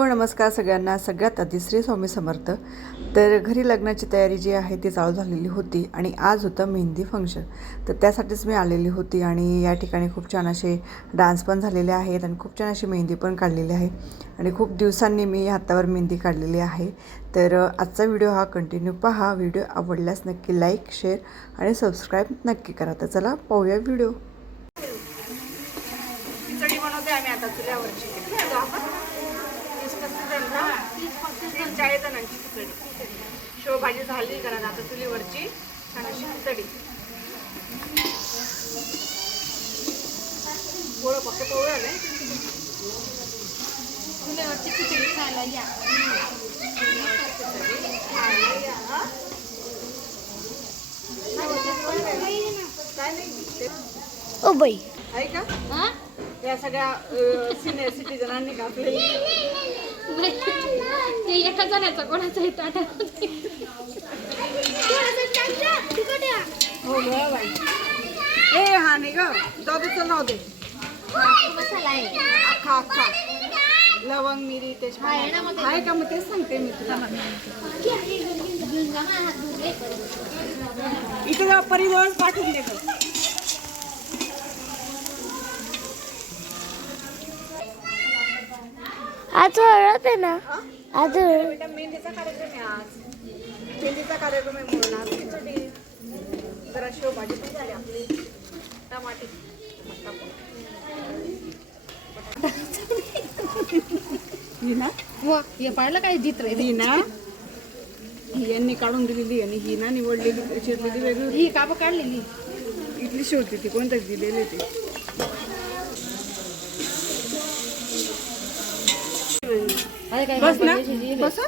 Hello नमस्कार सगळ्यांना. सगळ्यात आधी श्री स्वामी समर्थ. तर घरी लग्नाची तयारी जी आहे ती चालू झालेली होती आणि आज होतं मेहंदी फंक्शन तर त्यासाठीच मी आलेली होती आणि या ठिकाणी खूप छान असे डान्स पण झालेले आहेत आणि खूप छान अशी मेहंदी पण काढलेली आहे. आणि खूप दिवसांनी मी हातावर मेहंदी काढलेली आहे. तर आजचा व्हिडिओ हा कंटिन्यू पहा. व्हिडिओ आवडल्यास नक्की लाईक शेअर आणि सबस्क्राईब नक्की करा. तर चला पाहूया व्हिडिओ बनवते आम्ही आता पस्तीस जण चाळीस जणांची खिचडी शेवभाजी झाली कारण आता चुलीवरची छान अशी खिचडी. पोळं फक्त पोळं आलंय चुल्यावरची खिचडी खायला या. काय नाही ते ओ बाई. आहे का हा? या सगळ्या सिनियर सिटीजनांनी का आपले? ते एका जणाचा कोणाचा येतो आता हो ए हा नाही ग. दादूचं नाव दे. मसाला आहे अख्खा अख्खा लवंग मिरी ते आहे. का मग तेच सांगते मी तुला. इथं परिवहन पाठवून दे आज हळद आहे ना. आज मेहंदीचा कार्यक्रम आहे आज. मेहंदीचा कार्यक्रम आहे म्हणून आज खिचडी जरा शेवभाजी पण झाली आपली. टमाटे. ही ना वा, हे पाहिलं काय चित्र आहे? ही ना ही यांनी काढून दिलेली आणि ही ना निवडलेली चिरलेली वेगळी. ही काप काढलेली. इथली शेवटी ती कोणतरी दिलेली ती अरे काय बस ना. बस.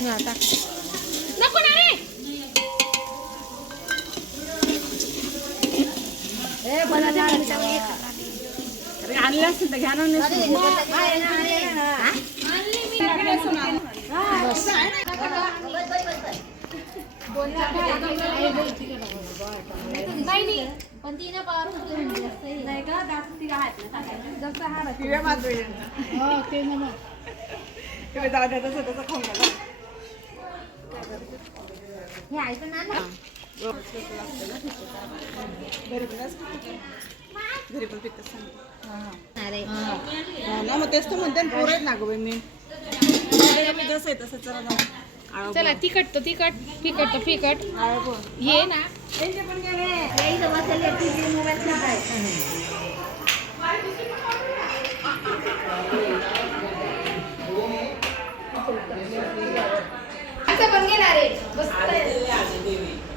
हा, टाक. ना रे. आणलं असेल तर घ्या ना नेसून. पण ती ना पावर नाही का? जास्त ती जास्त हा पिवळ्या मात्र हो ते ना मग तुम्ही जाऊ द्या तसं तसं खाऊन घ्या हे घरी पण असं घरी पण पिकत सांग अरे. ना मग तेच तर म्हणते ना, पोरं आहेत ना गं मी. जसं आहे तसं चला जाऊ. चला तिखट तो तिखट फिकट तो फिकट. हे ना.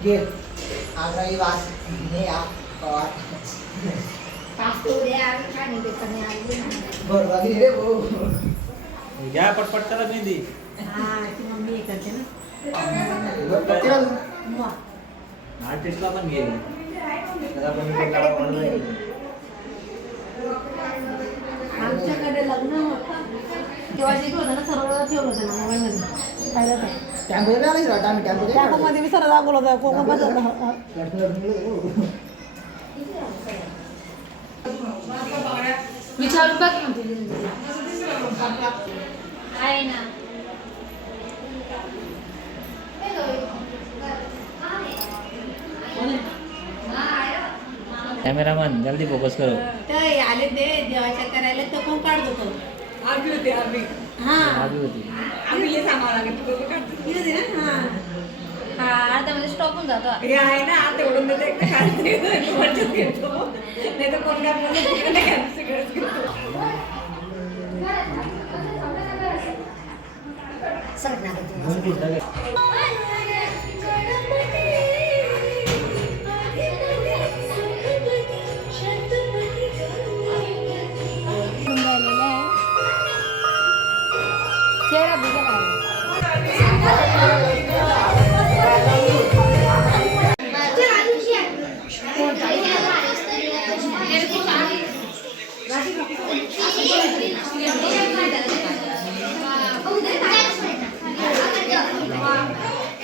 घे वास हे बरोबर रे भाऊ. घ्या पटपट करा मेहंदी. आर्टिस्टला पण घे त्याला पण इकडे काढा म्हणून. आमच्याकडे लग्न होतं तेव्हा जे होतं ना सर्व ठेवलं होतं ना मोबाईलमध्ये पाहिलं तर टॅम्पो आलाय वाटतं आम्ही टॅम्पो त्यामध्ये मी सर्व दाखवलं होतं कोकण बदललं विचारून बघ ना तुझी आहे ना कॅमेरामॅन जल्दी फोकस करो. ते आले ते देवाच्या करायला तर कोण काढत होतं आरबी होती आरबी हां. होती. आम्ही हे सांगावं लागेल तू दोघं काढते. ती होती ना? हां. हा अर्ध्यामध्ये स्टॉप होऊन जातो. हे आहे ना आता एवढं देते एकटं काढते घेतो. नाही तर कोण काय बोलत तिकडे घेतो.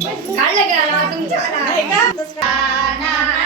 ठेवला Oh, pari!